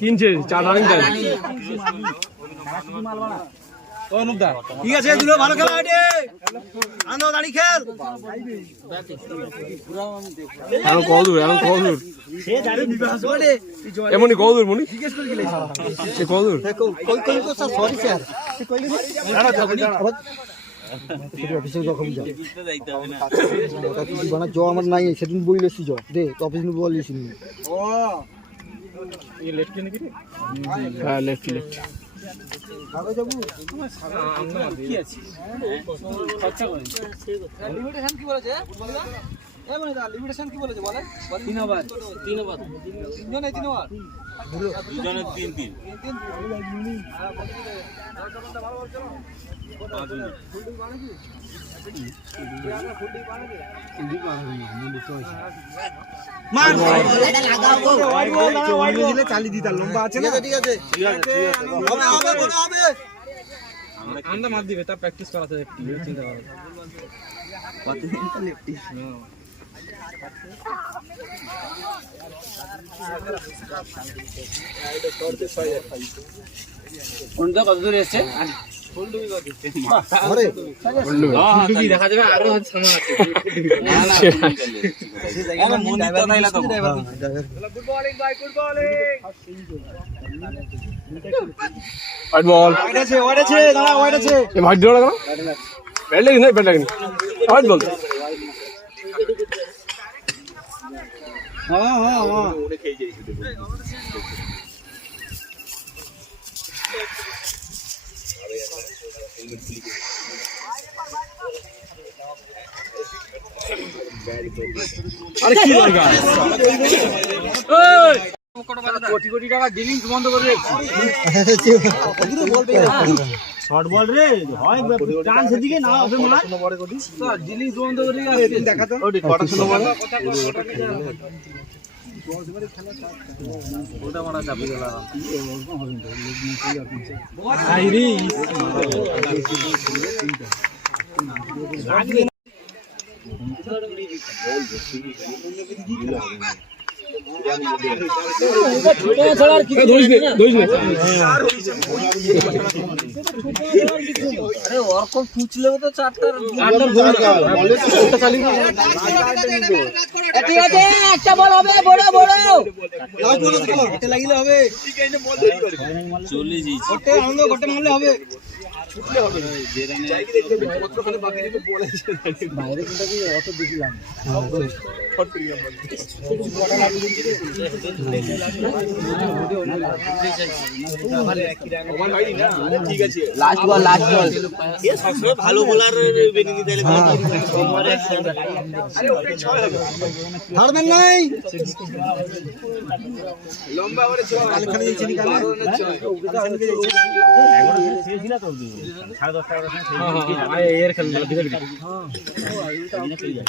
কিনছে 4 running time. ঠিক আছে দুলো ভালো খেলা আইডে আনো দাঁড়ি খেল এখন কদূর সে দাঁড়ি বিবাস করে এমনি কদূর মনি জিজ্ঞেস করে গেলে সে কদূর কই কই তো স্যার সরি স্যার কই গেলি অফিসে যখন যা যাইতে হবে না কিছু বানা জ আমার নাই সেদিন বইলেছি জ দে তো অফিস নি বলিস নি ও এই লেফট নাকি রে হ্যাঁ লেফট আগে যাবো আমরা কি আছে খরচা করে লিমিটেশন কি বলেছে এ মানে দা লিমিটেশন কি বলেছে বলে 3 ওভার তিনজনে 3 ওভার দুজনে 3 ভালো বল চলো 5 মিনিট ফুলডি বানাবি ফুলডি বানাবি মুন্ডি তো মার এটা লাগাও গো ওয়াইড দিলে চালি দিতা লম্বা আছে না ঠিক আছে হবে আমরা মার দিবে তা প্র্যাকটিস করাতে একটু চিন্তা করো কতদিন তো লেফটি কোনটা কত দূর এসেছে ফুলডুবি কত আরে ফুলডুবি দেখা যাবে আরো সামনে আছে না না সেই জায়গায় মন্দির তো নাইলা তো গুড মর্নিং ভাই good morning white ball wide আছে দাঁড়া ওয়াইড আছে এ ভাই দিও না কেন ব্যাট লাগি না ব্যাট লাগি হোয়াইট বল হ্যাঁ ওরে খেয়ে যাই আরে কি দরকার এই কোটি কোটি টাকা ডিলিংস বন্ধ করে রেখেছি বলবে শর্ট বল রে হয় টান সেদিকে না হবে মার স্যার ডিলিংস বন্ধ করে রেখেছি দেখা তো ওটি কটা ছিল বল ওটা মারা চাপি গেল আইরি अरे और को पूछ ले तो चार्टर ঠিক আছে একটা বল হবে বড় বড় এটা লাগিলে হবে ঠিক আছে বল ধরি করে চলে যাই ওটা আনন্দ গটে মারলে হবে ছুটলে হবে যে রানে চাই দেখতে পত্র খালি বাকি দিতে বল আছে বাইরে কোনটা কি অত দেখিলাম ফট প্রিয় বল বড় লাগি দিতে ওমান ভাই না ঠিক আছে লাস্ট বল এ সবসময় ভালো বোলার বেনিনি দিলে ভালো আরে ওটা 6 হবে হারবেন নাই লম্বা ওরে 6 কাল খালি যাইছে নি কাল কাল থেকে যাইছে এখন শেষ ছিল তো 10:30 টাকা হ্যাঁ আয় এর খেল দিকে হ্যাঁ ওইটা আমি খেলে যাই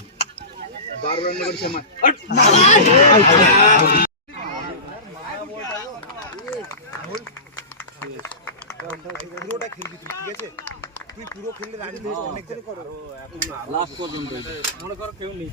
12 রান করেছে মার পুরোটা খেলবি তুই ঠিক আছে তুই পুরো খেললে রাজি হয়ে অনেক জন করো লাস্ট পর্যন্ত মনে কর কেউ নেই